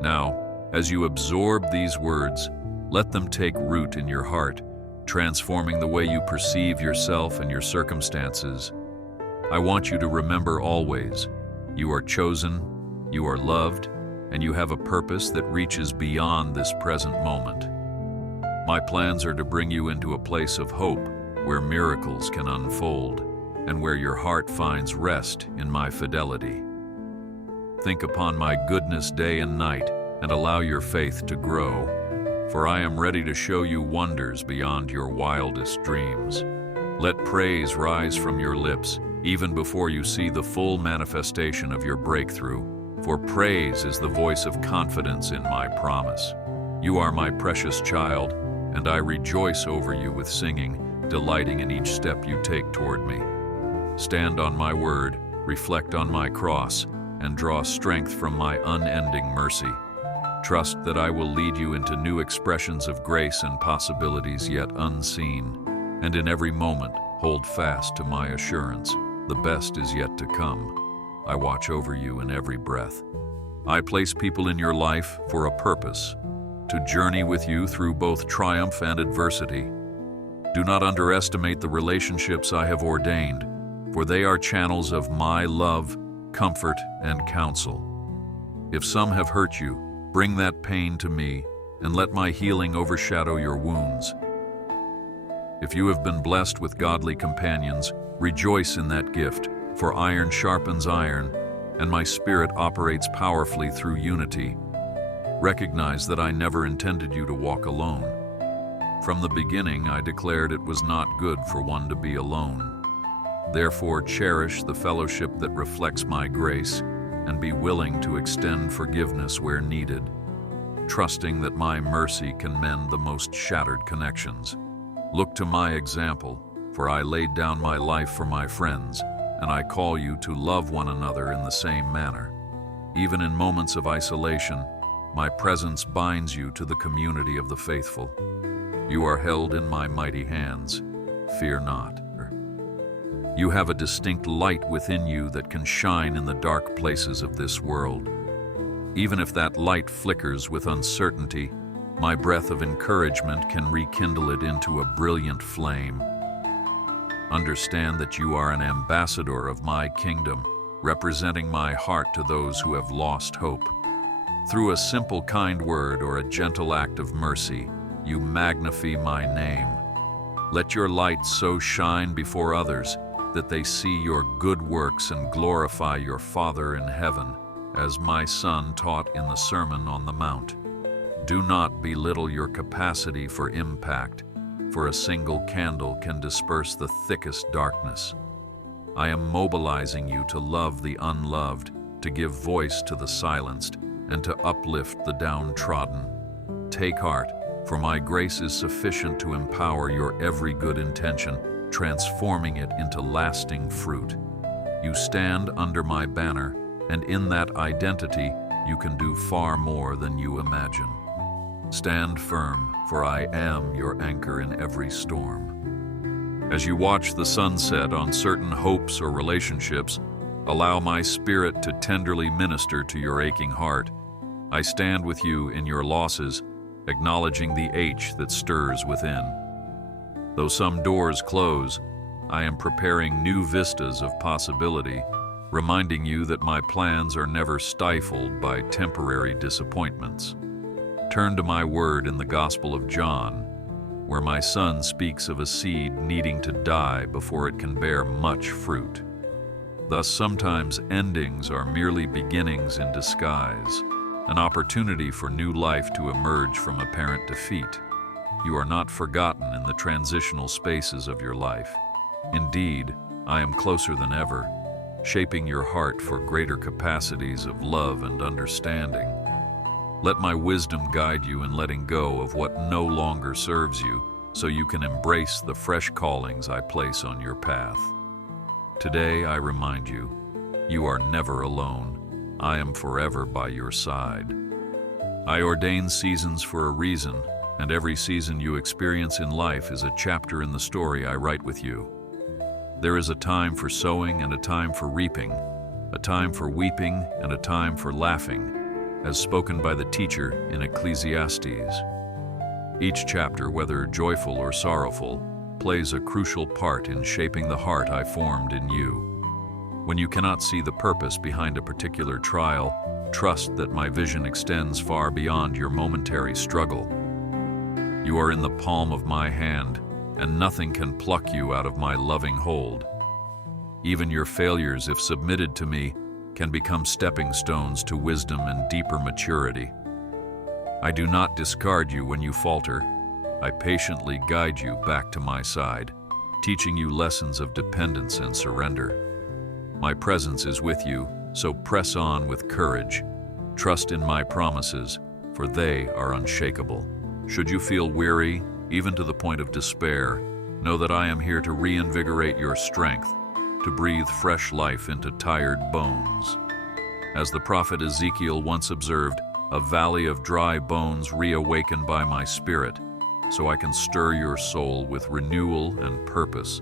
Now, as you absorb these words, let them take root in your heart, transforming the way you perceive yourself and your circumstances. I want you to remember always, you are chosen, you are loved, and you have a purpose that reaches beyond this present moment. My plans are to bring you into a place of hope where miracles can unfold and where your heart finds rest in my fidelity. Think upon my goodness day and night and allow your faith to grow, for I am ready to show you wonders beyond your wildest dreams. Let praise rise from your lips even before you see the full manifestation of your breakthrough, for praise is the voice of confidence in my promise. You are my precious child, and I rejoice over you with singing, delighting in each step you take toward me. Stand on my word, reflect on my cross, and draw strength from my unending mercy. Trust that I will lead you into new expressions of grace and possibilities yet unseen, and in every moment hold fast to my assurance. The best is yet to come. I watch over you in every breath. I place people in your life for a purpose, to journey with you through both triumph and adversity. Do not underestimate the relationships I have ordained, for they are channels of my love, comfort, and counsel. If some have hurt you, bring that pain to me, and let my healing overshadow your wounds. If you have been blessed with godly companions, rejoice in that gift, for iron sharpens iron, and my spirit operates powerfully through unity. Recognize that I never intended you to walk alone. From the beginning, I declared it was not good for one to be alone. Therefore, cherish the fellowship that reflects my grace, and be willing to extend forgiveness where needed, trusting that my mercy can mend the most shattered connections. Look to my example, for I laid down my life for my friends, and I call you to love one another in the same manner. Even in moments of isolation, my presence binds you to the community of the faithful. You are held in my mighty hands. Fear not. You have a distinct light within you that can shine in the dark places of this world. Even if that light flickers with uncertainty, my breath of encouragement can rekindle it into a brilliant flame. Understand that you are an ambassador of my kingdom, representing my heart to those who have lost hope. Through a simple kind word or a gentle act of mercy, you magnify my name. Let your light so shine before others that they see your good works and glorify your Father in heaven, as my Son taught in the Sermon on the Mount. Do not belittle your capacity for impact, for a single candle can disperse the thickest darkness. I am mobilizing you to love the unloved, to give voice to the silenced, and to uplift the downtrodden. Take heart, for my grace is sufficient to empower your every good intention, transforming it into lasting fruit. You stand under my banner, and in that identity, you can do far more than you imagine. Stand firm, for I am your anchor in every storm. As you watch the sunset on certain hopes or relationships, allow my spirit to tenderly minister to your aching heart. I stand with you in your losses, acknowledging the ache that stirs within. Though some doors close, I am preparing new vistas of possibility, reminding you that my plans are never stifled by temporary disappointments. Turn to my word in the Gospel of John, where my Son speaks of a seed needing to die before it can bear much fruit. Thus, sometimes endings are merely beginnings in disguise, an opportunity for new life to emerge from apparent defeat. You are not forgotten in the transitional spaces of your life. Indeed, I am closer than ever, shaping your heart for greater capacities of love and understanding. Let my wisdom guide you in letting go of what no longer serves you, so you can embrace the fresh callings I place on your path. Today, I remind you, you are never alone. I am forever by your side. I ordain seasons for a reason, and every season you experience in life is a chapter in the story I write with you. There is a time for sowing and a time for reaping, a time for weeping and a time for laughing. as spoken by the teacher in Ecclesiastes. Each chapter, whether joyful or sorrowful, plays a crucial part in shaping the heart I formed in you. When you cannot see the purpose behind a particular trial, trust that my vision extends far beyond your momentary struggle. You are in the palm of my hand, and nothing can pluck you out of my loving hold. Even your failures, if submitted to me, can become stepping stones to wisdom and deeper maturity. I do not discard you when you falter. I patiently guide you back to my side, teaching you lessons of dependence and surrender. My presence is with you, so press on with courage. Trust in my promises, for they are unshakable. Should you feel weary, even to the point of despair, know that I am here to reinvigorate your strength, to breathe fresh life into tired bones. As the prophet Ezekiel once observed, a valley of dry bones reawakened by my spirit, so I can stir your soul with renewal and purpose.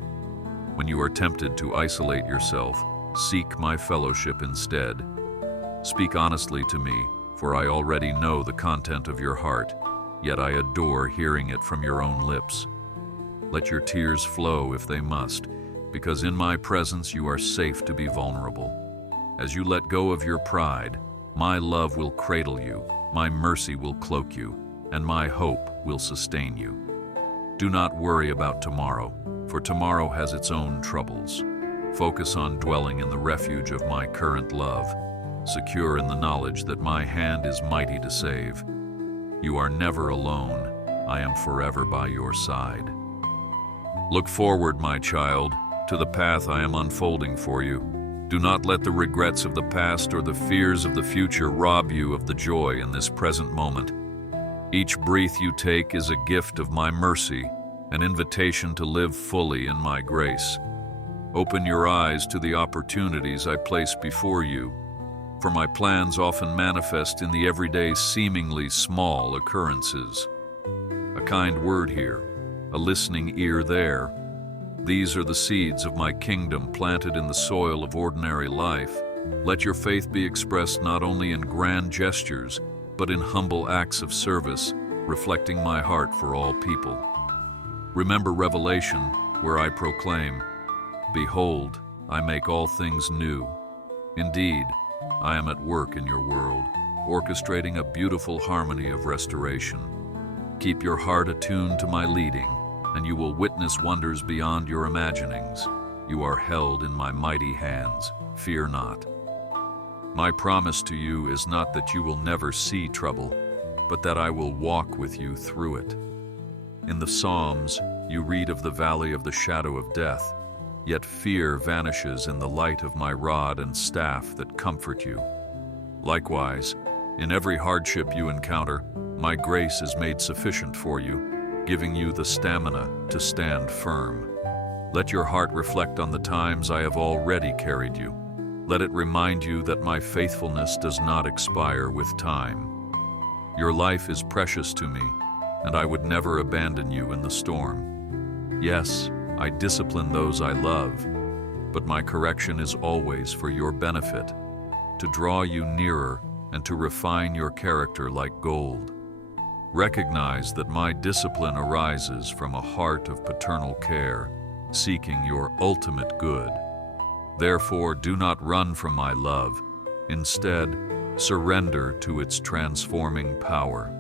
When you are tempted to isolate yourself, seek my fellowship instead. Speak honestly to me, for I already know the content of your heart, yet I adore hearing it from your own lips. Let your tears flow if they must, because in my presence you are safe to be vulnerable. As you let go of your pride, my love will cradle you, my mercy will cloak you, and my hope will sustain you. Do not worry about tomorrow, for tomorrow has its own troubles. Focus on dwelling in the refuge of my current love, secure in the knowledge that my hand is mighty to save. You are never alone. I am forever by your side. Look forward, my child, to the path I am unfolding for you. Do not let the regrets of the past or the fears of the future rob you of the joy in this present moment. Each breath you take is a gift of my mercy, an invitation to live fully in my grace. Open your eyes to the opportunities I place before you, for my plans often manifest in the everyday seemingly small occurrences. A kind word here, a listening ear there. These are the seeds of my kingdom planted in the soil of ordinary life. Let your faith be expressed not only in grand gestures, but in humble acts of service, reflecting my heart for all people. Remember Revelation, where I proclaim, "Behold, I make all things new." Indeed, I am at work in your world, orchestrating a beautiful harmony of restoration. Keep your heart attuned to my leading, and you will witness wonders beyond your imaginings. You are held in my mighty hands. Fear not. My promise to you is not that you will never see trouble, but that I will walk with you through it. In the Psalms, you read of the valley of the shadow of death, yet fear vanishes in the light of my rod and staff that comfort you. Likewise, in every hardship you encounter, my grace is made sufficient for you, giving you the stamina to stand firm. Let your heart reflect on the times I have already carried you. Let it remind you that my faithfulness does not expire with time. Your life is precious to me, and I would never abandon you in the storm. Yes, I discipline those I love, but my correction is always for your benefit, to draw you nearer and to refine your character like gold. Recognize that my discipline arises from a heart of paternal care, seeking your ultimate good. Therefore, do not run from my love. Instead, surrender to its transforming power.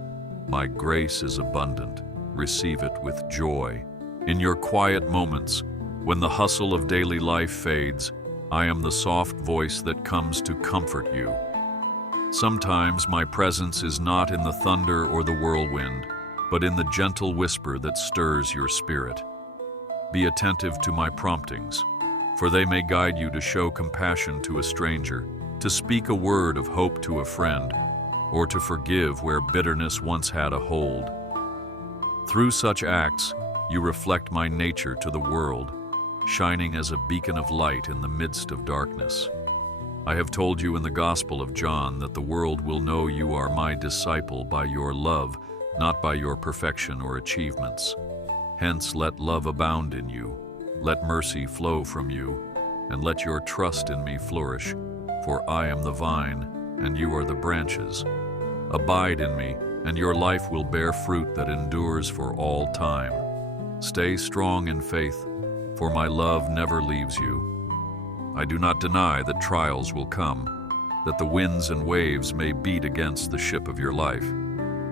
My grace is abundant. Receive it with joy. In your quiet moments, when the hustle of daily life fades, I am the soft voice that comes to comfort you. Sometimes my presence is not in the thunder or the whirlwind, but in the gentle whisper that stirs your spirit. Be attentive to my promptings, for they may guide you to show compassion to a stranger, to speak a word of hope to a friend, or to forgive where bitterness once had a hold. Through such acts, you reflect my nature to the world, shining as a beacon of light in the midst of darkness. I have told you in the Gospel of John that the world will know you are my disciple by your love, not by your perfection or achievements. Hence, let love abound in you, let mercy flow from you, and let your trust in me flourish, for I am the vine, and you are the branches. Abide in me, and your life will bear fruit that endures for all time. Stay strong in faith, for my love never leaves you. I do not deny that trials will come, that the winds and waves may beat against the ship of your life.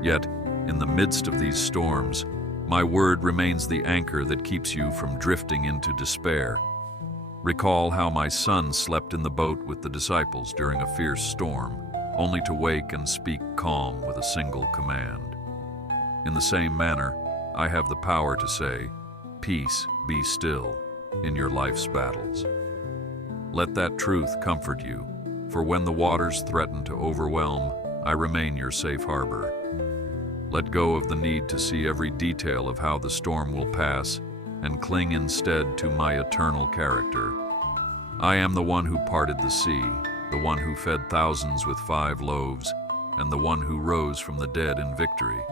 Yet, in the midst of these storms, my word remains the anchor that keeps you from drifting into despair. Recall how my son slept in the boat with the disciples during a fierce storm, only to wake and speak calm with a single command. In the same manner, I have the power to say, "Peace, be still," in your life's battles. Let that truth comfort you, for when the waters threaten to overwhelm, I remain your safe harbor. Let go of the need to see every detail of how the storm will pass and cling instead to my eternal character. I am the one who parted the sea, the one who fed thousands with 5 loaves, and the one who rose from the dead in victory.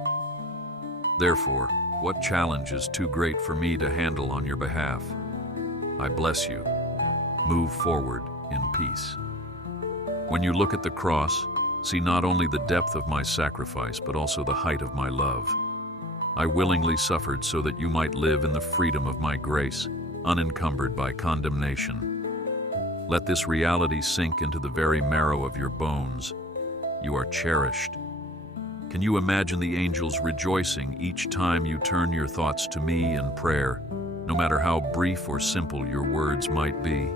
Therefore, what challenge is too great for me to handle on your behalf? I bless you. Move forward in peace. When you look at the cross, see not only the depth of my sacrifice, but also the height of my love. I willingly suffered so that you might live in the freedom of my grace, unencumbered by condemnation. Let this reality sink into the very marrow of your bones. You are cherished. Can you imagine the angels rejoicing each time you turn your thoughts to me in prayer, no matter how brief or simple your words might be?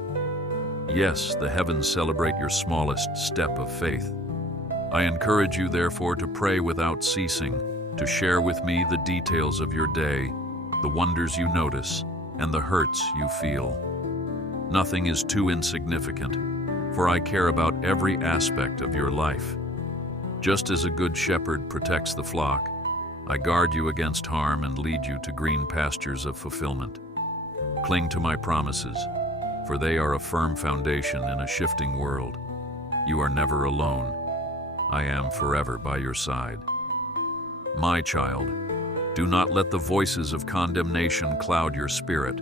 Yes, the heavens celebrate your smallest step of faith. I encourage you, therefore, to pray without ceasing, to share with me the details of your day, the wonders you notice, and the hurts you feel. Nothing is too insignificant, for I care about every aspect of your life. Just as a good shepherd protects the flock, I guard you against harm and lead you to green pastures of fulfillment. Cling to my promises, for they are a firm foundation in a shifting world. You are never alone. I am forever by your side. My child, do not let the voices of condemnation cloud your spirit,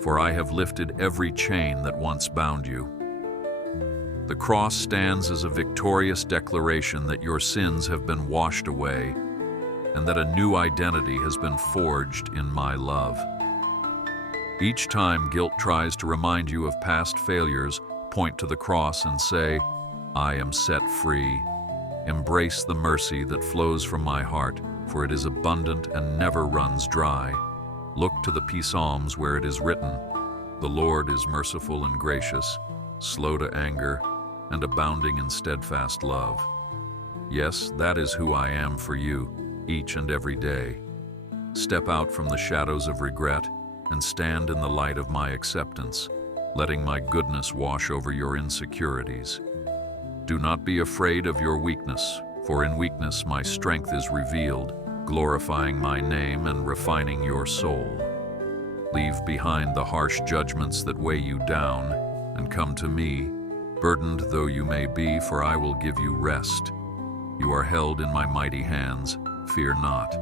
for I have lifted every chain that once bound you. The cross stands as a victorious declaration that your sins have been washed away and that a new identity has been forged in my love. Each time guilt tries to remind you of past failures, point to the cross and say, "I am set free." Embrace the mercy that flows from my heart, for it is abundant and never runs dry. Look to the Psalms where it is written, "The Lord is merciful and gracious, slow to anger, and abounding in steadfast love." Yes, that is who I am for you, each and every day. Step out from the shadows of regret and stand in the light of my acceptance, letting my goodness wash over your insecurities. Do not be afraid of your weakness, for in weakness my strength is revealed, glorifying my name and refining your soul. Leave behind the harsh judgments that weigh you down, and come to me, burdened though you may be, for I will give you rest. You are held in my mighty hands, fear not.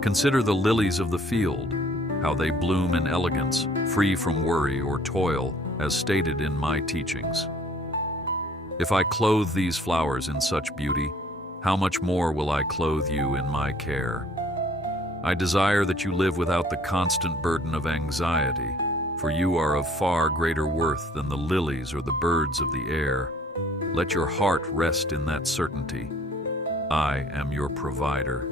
Consider the lilies of the field, how they bloom in elegance, free from worry or toil, as stated in my teachings. If I clothe these flowers in such beauty, how much more will I clothe you in my care? I desire that you live without the constant burden of anxiety, for you are of far greater worth than the lilies or the birds of the air. Let your heart rest in that certainty. I am your provider.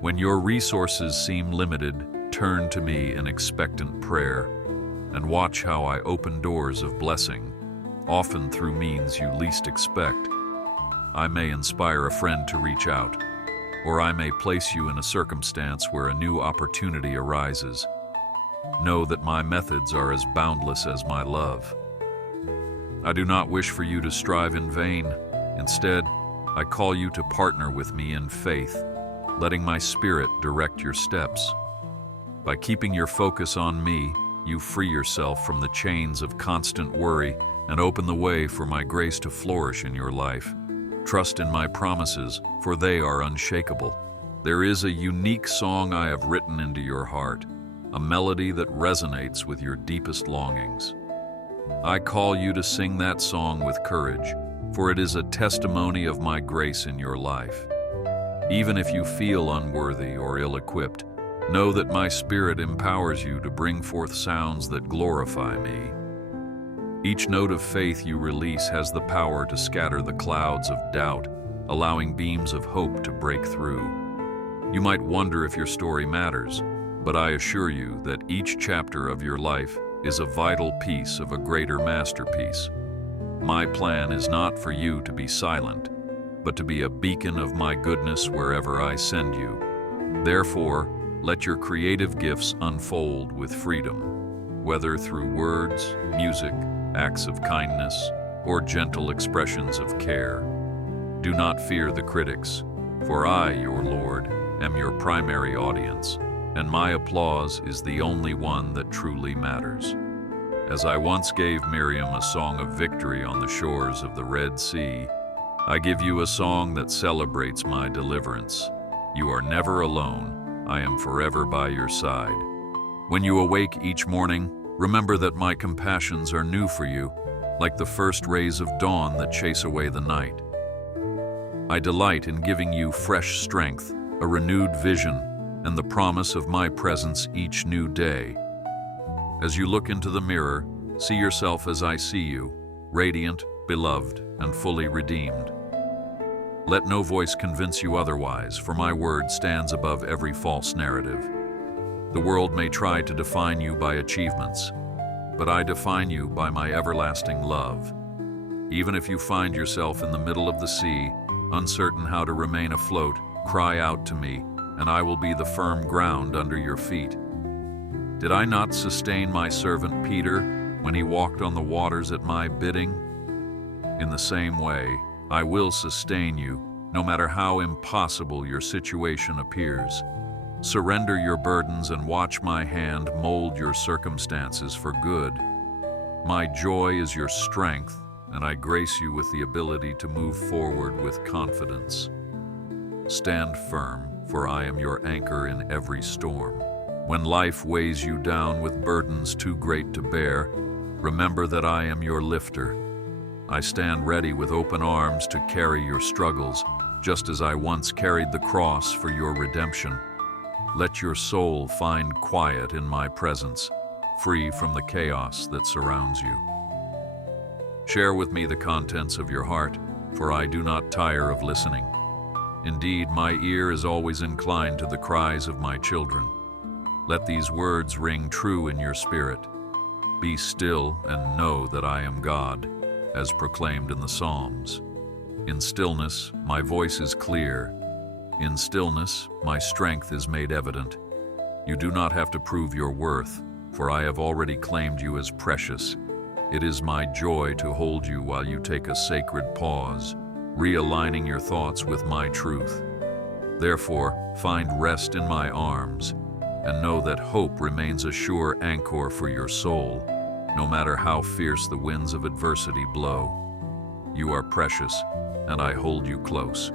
When your resources seem limited, turn to me in expectant prayer, and watch how I open doors of blessing, often through means you least expect. I may inspire a friend to reach out, or I may place you in a circumstance where a new opportunity arises. Know that my methods are as boundless as my love. I do not wish for you to strive in vain. Instead, I call you to partner with me in faith, letting my spirit direct your steps. By keeping your focus on me, you free yourself from the chains of constant worry and open the way for my grace to flourish in your life. Trust in my promises, for they are unshakable. There is a unique song I have written into your heart, a melody that resonates with your deepest longings. I call you to sing that song with courage, for it is a testimony of my grace in your life. Even if you feel unworthy or ill-equipped, know that my Spirit empowers you to bring forth sounds that glorify me. Each note of faith you release has the power to scatter the clouds of doubt, allowing beams of hope to break through. You might wonder if your story matters, but I assure you that each chapter of your life is a vital piece of a greater masterpiece. My plan is not for you to be silent, but to be a beacon of my goodness wherever I send you. Therefore, let your creative gifts unfold with freedom, whether through words, music, acts of kindness, or gentle expressions of care. Do not fear the critics, for I, your Lord, am your primary audience, and my applause is the only one that truly matters. As I once gave Miriam a song of victory on the shores of the Red Sea, I give you a song that celebrates my deliverance. You are never alone. I am forever by your side. When you awake each morning, remember that my compassions are new for you, like the first rays of dawn that chase away the night. I delight in giving you fresh strength, a renewed vision, and the promise of my presence each new day. As you look into the mirror, see yourself as I see you, radiant, beloved, and fully redeemed. Let no voice convince you otherwise, for my word stands above every false narrative. The world may try to define you by achievements, but I define you by my everlasting love. Even if you find yourself in the middle of the sea, uncertain how to remain afloat, cry out to me, and I will be the firm ground under your feet. Did I not sustain my servant Peter when he walked on the waters at my bidding? In the same way, I will sustain you, no matter how impossible your situation appears. Surrender your burdens and watch my hand mold your circumstances for good. My joy is your strength, and I grace you with the ability to move forward with confidence. Stand firm, for I am your anchor in every storm. When life weighs you down with burdens too great to bear, remember that I am your lifter. I stand ready with open arms to carry your struggles, just as I once carried the cross for your redemption. Let your soul find quiet in my presence, free from the chaos that surrounds you. Share with me the contents of your heart, for I do not tire of listening. Indeed, my ear is always inclined to the cries of my children. Let these words ring true in your spirit. Be still and know that I am God, as proclaimed in the Psalms. In stillness, my voice is clear. In stillness, my strength is made evident. You do not have to prove your worth, for I have already claimed you as precious. It is my joy to hold you while you take a sacred pause, realigning your thoughts with my truth. Therefore, find rest in my arms, and know that hope remains a sure anchor for your soul, no matter how fierce the winds of adversity blow. You are precious, and I hold you close.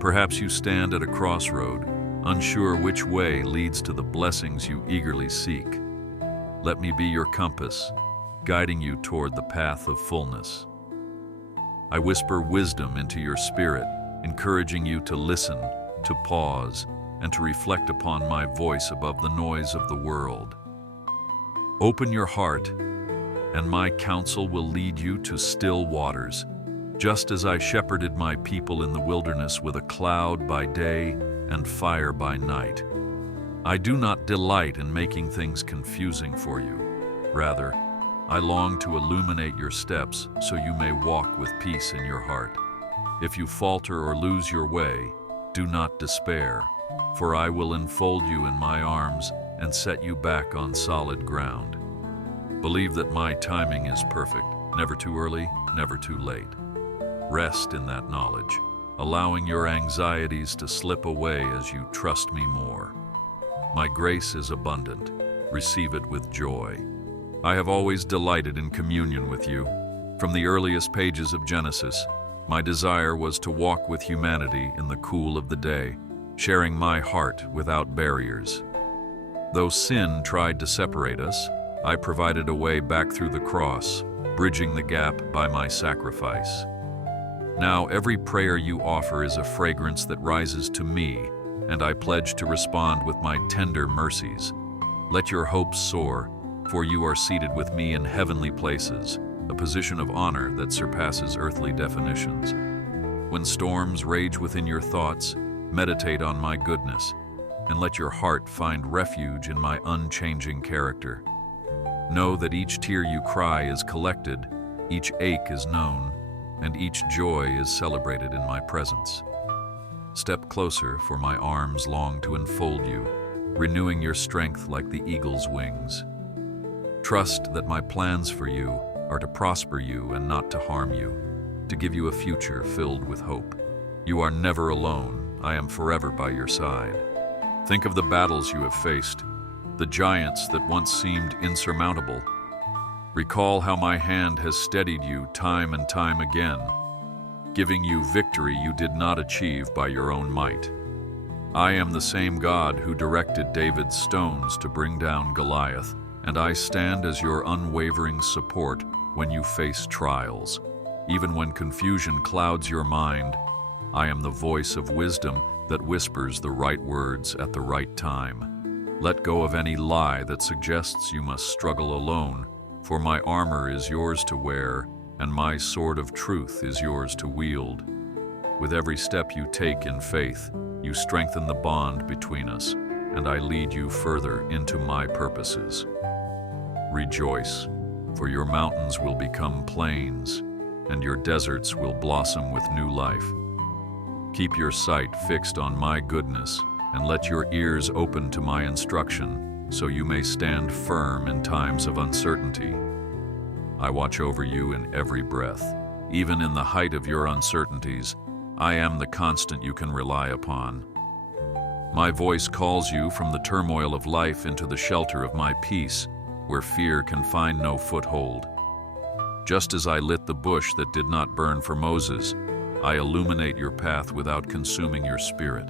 Perhaps you stand at a crossroad, unsure which way leads to the blessings you eagerly seek. Let me be your compass, guiding you toward the path of fullness. I whisper wisdom into your spirit, encouraging you to listen, to pause, and to reflect upon my voice above the noise of the world. Open your heart, and my counsel will lead you to still waters, just as I shepherded my people in the wilderness with a cloud by day and fire by night. I do not delight in making things confusing for you. Rather, I long to illuminate your steps so you may walk with peace in your heart. If you falter or lose your way, do not despair, for I will enfold you in my arms and set you back on solid ground. Believe that my timing is perfect, never too early, never too late. Rest in that knowledge, allowing your anxieties to slip away as you trust me more. My grace is abundant. Receive it with joy. I have always delighted in communion with you. From the earliest pages of Genesis, my desire was to walk with humanity in the cool of the day, sharing my heart without barriers. Though sin tried to separate us, I provided a way back through the cross, bridging the gap by my sacrifice. Now every prayer you offer is a fragrance that rises to me, and I pledge to respond with my tender mercies. Let your hopes soar, for you are seated with me in heavenly places, a position of honor that surpasses earthly definitions. When storms rage within your thoughts, meditate on my goodness, and let your heart find refuge in my unchanging character. Know that each tear you cry is collected, each ache is known, and each joy is celebrated in my presence. Step closer, for my arms long to enfold you, renewing your strength like the eagle's wings. Trust that my plans for you are to prosper you and not to harm you, to give you a future filled with hope. You are never alone. I am forever by your side. Think of the battles you have faced, the giants that once seemed insurmountable. Recall how my hand has steadied you time and time again, giving you victory you did not achieve by your own might. I am the same God who directed David's stones to bring down Goliath, and I stand as your unwavering support when you face trials. Even when confusion clouds your mind, I am the voice of wisdom that whispers the right words at the right time. Let go of any lie that suggests you must struggle alone, for my armor is yours to wear, and my sword of truth is yours to wield. With every step you take in faith, you strengthen the bond between us, and I lead you further into my purposes. Rejoice, for your mountains will become plains, and your deserts will blossom with new life. Keep your sight fixed on my goodness, and let your ears open to my instruction, so you may stand firm in times of uncertainty. I watch over you in every breath. Even in the height of your uncertainties, I am the constant you can rely upon. My voice calls you from the turmoil of life into the shelter of my peace, where fear can find no foothold. Just as I lit the bush that did not burn for Moses, I illuminate your path without consuming your spirit.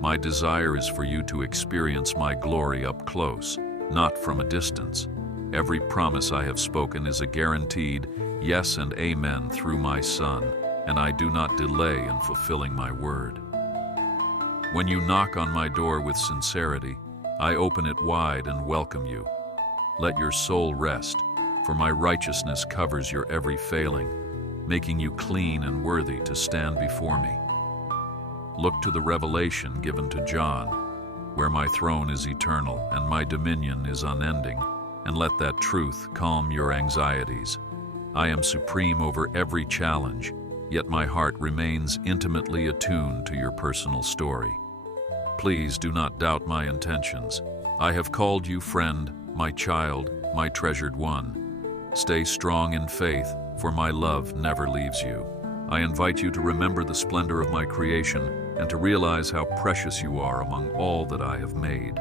My desire is for you to experience my glory up close, not from a distance. Every promise I have spoken is a guaranteed yes and amen through my Son, and I do not delay in fulfilling my word. When you knock on my door with sincerity, I open it wide and welcome you. Let your soul rest, for my righteousness covers your every failing, making you clean and worthy to stand before me. Look to the revelation given to John, where my throne is eternal and my dominion is unending, and let that truth calm your anxieties. I am supreme over every challenge, yet my heart remains intimately attuned to your personal story. Please do not doubt my intentions. I have called you friend, my child, my treasured one. Stay strong in faith, for my love never leaves you. I invite you to remember the splendor of my creation and to realize how precious you are among all that I have made.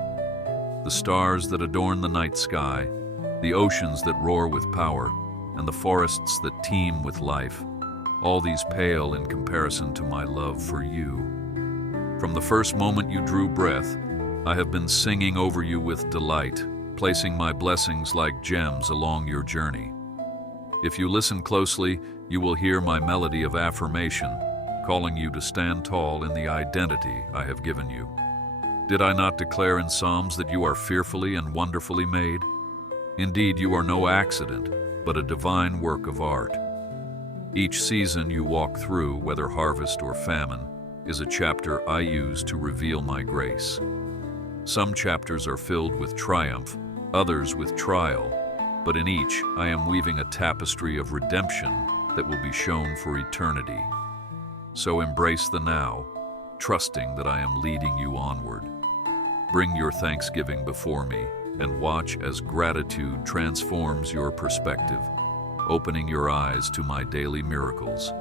The stars that adorn the night sky, the oceans that roar with power, and the forests that teem with life, all these pale in comparison to my love for you. From the first moment you drew breath, I have been singing over you with delight, placing my blessings like gems along your journey. If you listen closely, you will hear my melody of affirmation, calling you to stand tall in the identity I have given you. Did I not declare in Psalms that you are fearfully and wonderfully made? Indeed, you are no accident, but a divine work of art. Each season you walk through, whether harvest or famine, is a chapter I use to reveal my grace. Some chapters are filled with triumph, others with trial, but in each I am weaving a tapestry of redemption that will be shown for eternity. So embrace the now, trusting that I am leading you onward. Bring your thanksgiving before me and watch as gratitude transforms your perspective, opening your eyes to my daily miracles.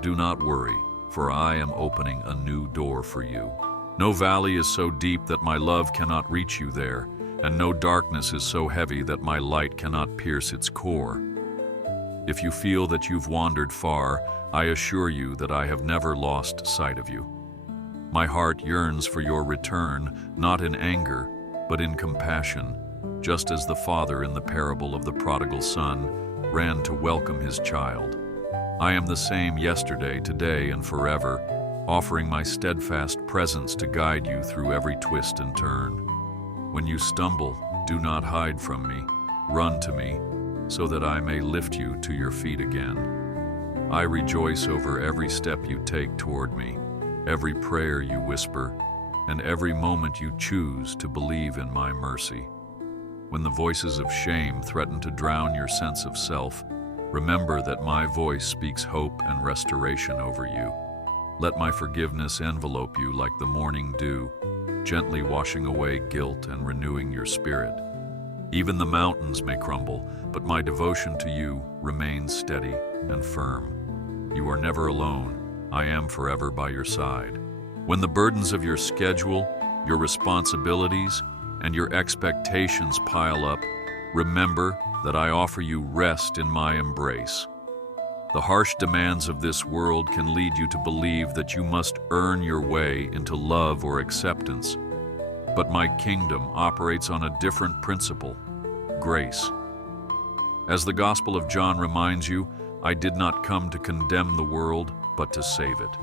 Do not worry, for I am opening a new door for you. No valley is so deep that my love cannot reach you there, and no darkness is so heavy that my light cannot pierce its core. If you feel that you've wandered far, I assure you that I have never lost sight of you. My heart yearns for your return, not in anger, but in compassion, just as the father in the parable of the prodigal son ran to welcome his child. I am the same yesterday, today, and forever, offering my steadfast presence to guide you through every twist and turn. When you stumble, do not hide from me. Run to me, so that I may lift you to your feet again. I rejoice over every step you take toward me, every prayer you whisper, and every moment you choose to believe in my mercy. When the voices of shame threaten to drown your sense of self, remember that my voice speaks hope and restoration over you. Let my forgiveness envelope you like the morning dew, gently washing away guilt and renewing your spirit. Even the mountains may crumble, but my devotion to you remains steady and firm. You are never alone. I am forever by your side. When the burdens of your schedule, your responsibilities, and your expectations pile up, remember that I offer you rest in my embrace. The harsh demands of this world can lead you to believe that you must earn your way into love or acceptance. But my kingdom operates on a different principle: grace. As the Gospel of John reminds you, I did not come to condemn the world, but to save it.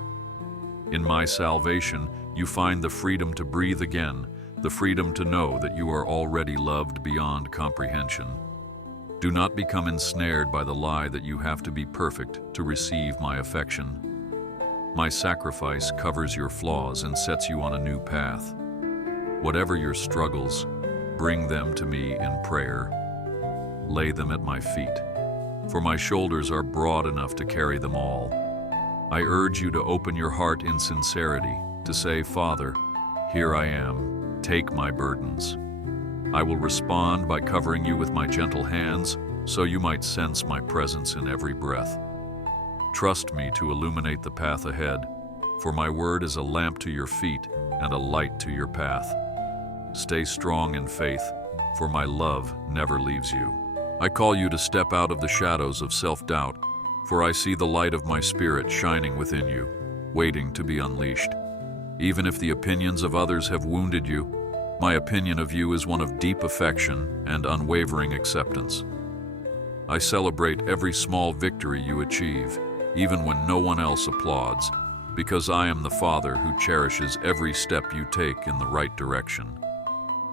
In my salvation, you find the freedom to breathe again, the freedom to know that you are already loved beyond comprehension. Do not become ensnared by the lie that you have to be perfect to receive my affection. My sacrifice covers your flaws and sets you on a new path. Whatever your struggles, bring them to me in prayer. Lay them at my feet, for my shoulders are broad enough to carry them all. I urge you to open your heart in sincerity, to say, Father, here I am, take my burdens. I will respond by covering you with my gentle hands, so you might sense my presence in every breath. Trust me to illuminate the path ahead, for my word is a lamp to your feet and a light to your path. Stay strong in faith, for my love never leaves you. I call you to step out of the shadows of self-doubt, for I see the light of my spirit shining within you, waiting to be unleashed. Even if the opinions of others have wounded you, my opinion of you is one of deep affection and unwavering acceptance. I celebrate every small victory you achieve, even when no one else applauds, because I am the Father who cherishes every step you take in the right direction.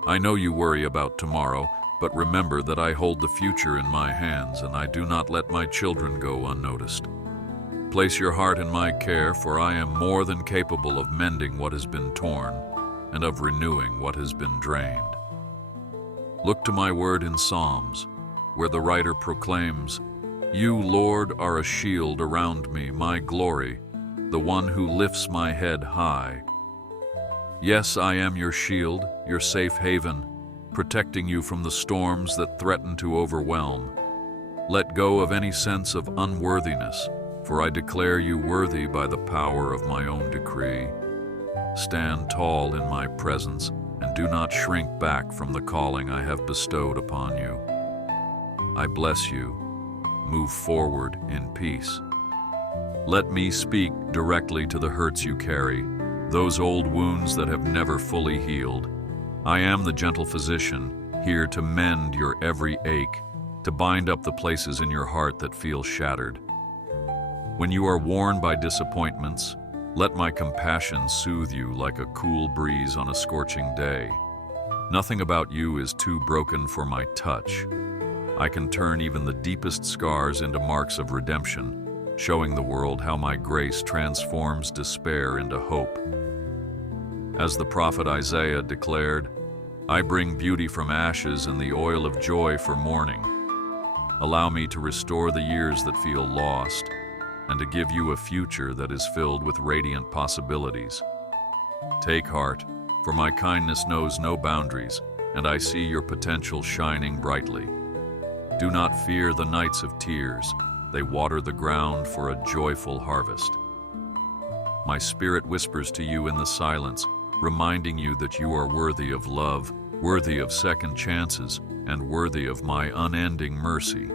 I know you worry about tomorrow, but remember that I hold the future in my hands and I do not let my children go unnoticed. Place your heart in my care, for I am more than capable of mending what has been torn and of renewing what has been drained. Look to my word in Psalms, where the writer proclaims, You, Lord, are a shield around me, my glory, the one who lifts my head high. Yes, I am your shield, your safe haven, protecting you from the storms that threaten to overwhelm. Let go of any sense of unworthiness, for I declare you worthy by the power of my own decree. Stand tall in my presence and do not shrink back from the calling I have bestowed upon you. I bless you. Move forward in peace. Let me speak directly to the hurts you carry, those old wounds that have never fully healed. I am the gentle physician, here to mend your every ache, to bind up the places in your heart that feel shattered. When you are worn by disappointments, let my compassion soothe you like a cool breeze on a scorching day. Nothing about you is too broken for my touch. I can turn even the deepest scars into marks of redemption, showing the world how my grace transforms despair into hope. As the prophet Isaiah declared, I bring beauty from ashes and the oil of joy for mourning. Allow me to restore the years that feel lost, and to give you a future that is filled with radiant possibilities. Take heart, for my kindness knows no boundaries, and I see your potential shining brightly. Do not fear the nights of tears. They water the ground for a joyful harvest. My spirit whispers to you in the silence, reminding you that you are worthy of love, worthy of second chances, and worthy of my unending mercy.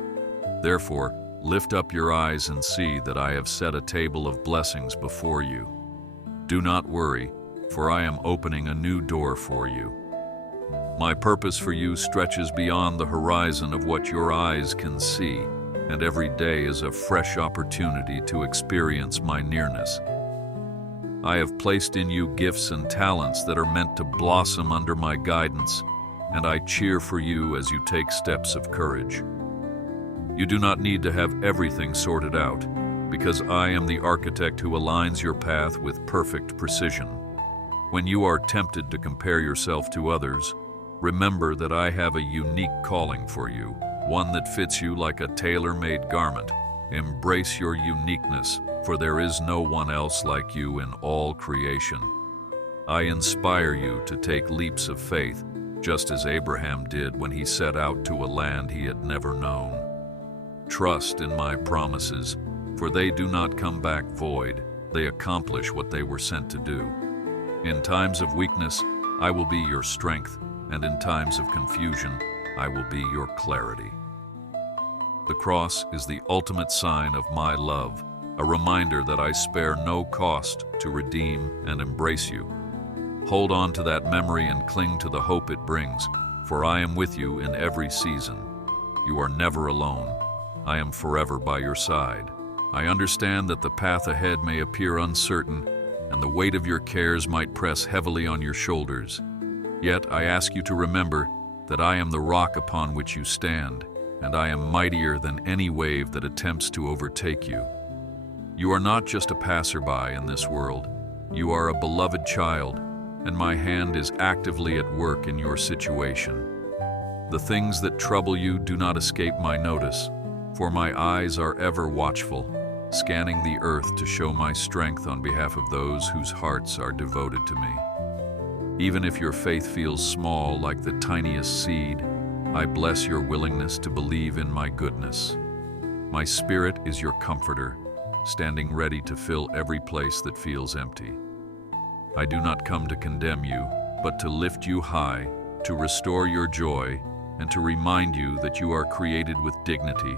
Therefore, lift up your eyes and see that I have set a table of blessings before you. Do not worry, for I am opening a new door for you. My purpose for you stretches beyond the horizon of what your eyes can see. and every day is a fresh opportunity to experience my nearness. I have placed in you gifts and talents that are meant to blossom under my guidance, and I cheer for you as you take steps of courage. You do not need to have everything sorted out, because I am the architect who aligns your path with perfect precision. When you are tempted to compare yourself to others, remember that I have a unique calling for you, one that fits you like a tailor-made garment. Embrace your uniqueness, for there is no one else like you in all creation. I inspire you to take leaps of faith, just as Abraham did when he set out to a land he had never known. Trust in my promises, for they do not come back void. They accomplish what they were sent to do. In times of weakness, I will be your strength, and in times of confusion, I will be your clarity. The cross is the ultimate sign of my love, a reminder that I spare no cost to redeem and embrace you. Hold on to that memory and cling to the hope it brings, for I am with you in every season. You are never alone. I am forever by your side. I understand that the path ahead may appear uncertain, and the weight of your cares might press heavily on your shoulders. Yet I ask you to remember that I am the rock upon which you stand, and I am mightier than any wave that attempts to overtake you. You are not just a passerby in this world. You are a beloved child, and my hand is actively at work in your situation. The things that trouble you do not escape my notice, for my eyes are ever watchful, scanning the earth to show my strength on behalf of those whose hearts are devoted to me. Even if your faith feels small like the tiniest seed, I bless your willingness to believe in my goodness. My spirit is your comforter, standing ready to fill every place that feels empty. I do not come to condemn you, but to lift you high, to restore your joy, and to remind you that you are created with dignity.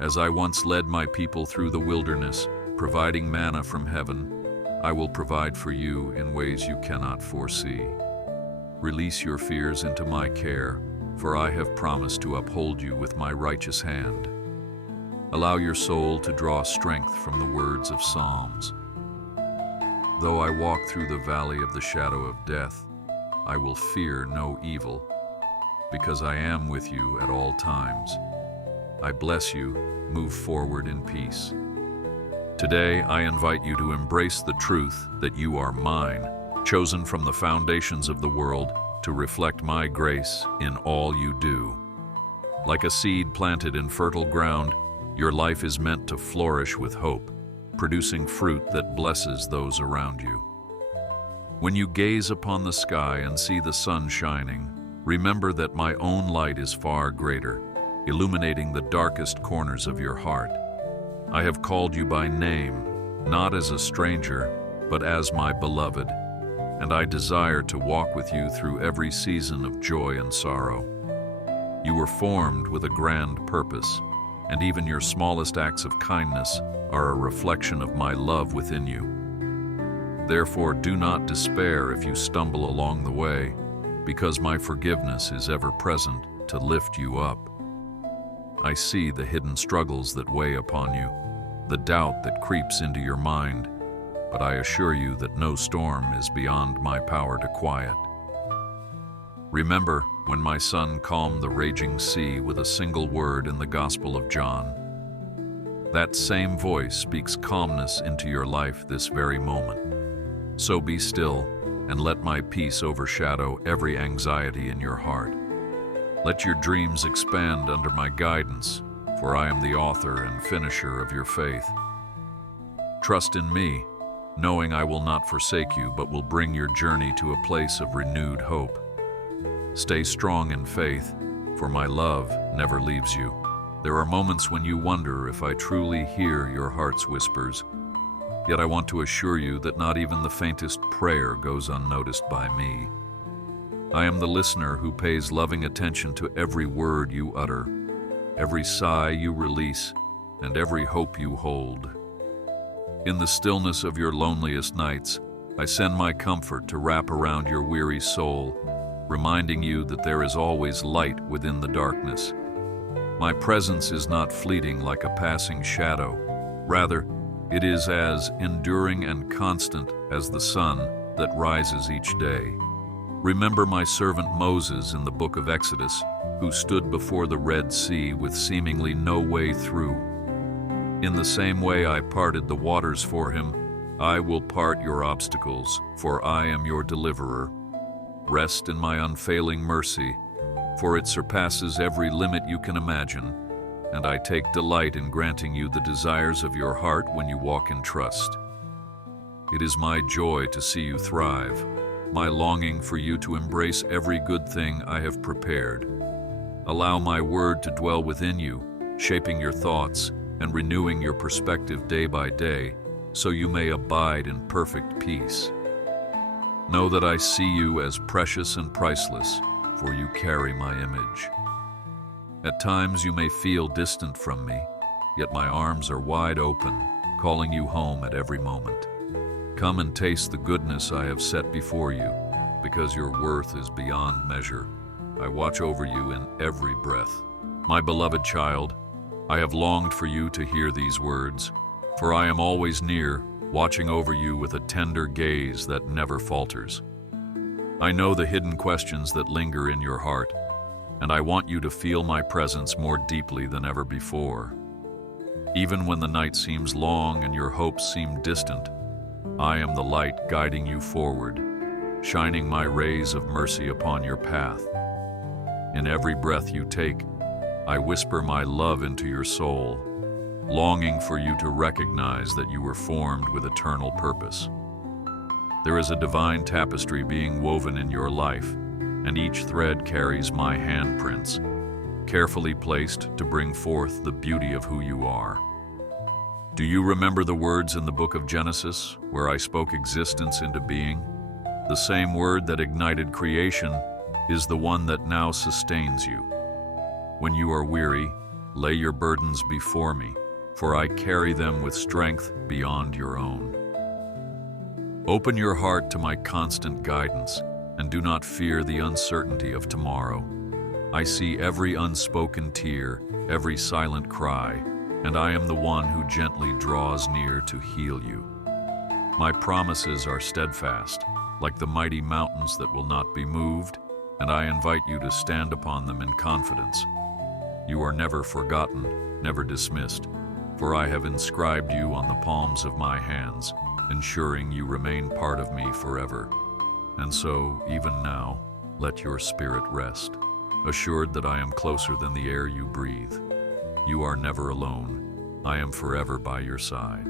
As I once led my people through the wilderness, providing manna from heaven, I will provide for you in ways you cannot foresee. Release your fears into my care, for I have promised to uphold you with my righteous hand. Allow your soul to draw strength from the words of Psalms. Though I walk through the valley of the shadow of death, I will fear no evil, because I am with you at all times. I bless you. Move forward in peace. Today, I invite you to embrace the truth that you are mine, chosen from the foundations of the world to reflect my grace in all you do. Like a seed planted in fertile ground, your life is meant to flourish with hope, producing fruit that blesses those around you. When you gaze upon the sky and see the sun shining, remember that my own light is far greater, illuminating the darkest corners of your heart. I have called you by name, not as a stranger, but as my beloved, and I desire to walk with you through every season of joy and sorrow. You were formed with a grand purpose, and even your smallest acts of kindness are a reflection of my love within you. Therefore, do not despair if you stumble along the way, because my forgiveness is ever present to lift you up. I see the hidden struggles that weigh upon you, the doubt that creeps into your mind, but I assure you that no storm is beyond my power to quiet. Remember when my son calmed the raging sea with a single word in the Gospel of John. That same voice speaks calmness into your life this very moment. So be still and let my peace overshadow every anxiety in your heart. Let your dreams expand under my guidance, for I am the author and finisher of your faith. Trust in me, knowing I will not forsake you, but will bring your journey to a place of renewed hope. Stay strong in faith, for my love never leaves you. There are moments when you wonder if I truly hear your heart's whispers, yet I want to assure you that not even the faintest prayer goes unnoticed by me. I am the listener who pays loving attention to every word you utter, every sigh you release, and every hope you hold. In the stillness of your loneliest nights, I send my comfort to wrap around your weary soul, reminding you that there is always light within the darkness. My presence is not fleeting like a passing shadow. Rather, it is as enduring and constant as the sun that rises each day. Remember my servant Moses in the book of Exodus, who stood before the Red Sea with seemingly no way through. In the same way I parted the waters for him, I will part your obstacles, for I am your deliverer. Rest in my unfailing mercy, for it surpasses every limit you can imagine, and I take delight in granting you the desires of your heart when you walk in trust. It is my joy to see you thrive, my longing for you to embrace every good thing I have prepared. Allow my word to dwell within you, shaping your thoughts and renewing your perspective day by day, so you may abide in perfect peace. Know that I see you as precious and priceless, for you carry my image. At times you may feel distant from me, yet my arms are wide open, calling you home at every moment. Come and taste the goodness I have set before you, because your worth is beyond measure. I watch over you in every breath. My beloved child, I have longed for you to hear these words, for I am always near, watching over you with a tender gaze that never falters. I know the hidden questions that linger in your heart, and I want you to feel my presence more deeply than ever before. Even when the night seems long and your hopes seem distant, I am the light guiding you forward, shining my rays of mercy upon your path. In every breath you take, I whisper my love into your soul, longing for you to recognize that you were formed with eternal purpose. There is a divine tapestry being woven in your life, and each thread carries my handprints, carefully placed to bring forth the beauty of who you are. Do you remember the words in the book of Genesis, where I spoke existence into being? The same word that ignited creation is the one that now sustains you. When you are weary, lay your burdens before me, for I carry them with strength beyond your own. Open your heart to my constant guidance, and do not fear the uncertainty of tomorrow. I see every unspoken tear, every silent cry, and I am the one who gently draws near to heal you. My promises are steadfast, like the mighty mountains that will not be moved, and I invite you to stand upon them in confidence. You are never forgotten, never dismissed, for I have inscribed you on the palms of my hands, ensuring you remain part of me forever. And so, even now, let your spirit rest, assured that I am closer than the air you breathe. You are never alone. I am forever by your side.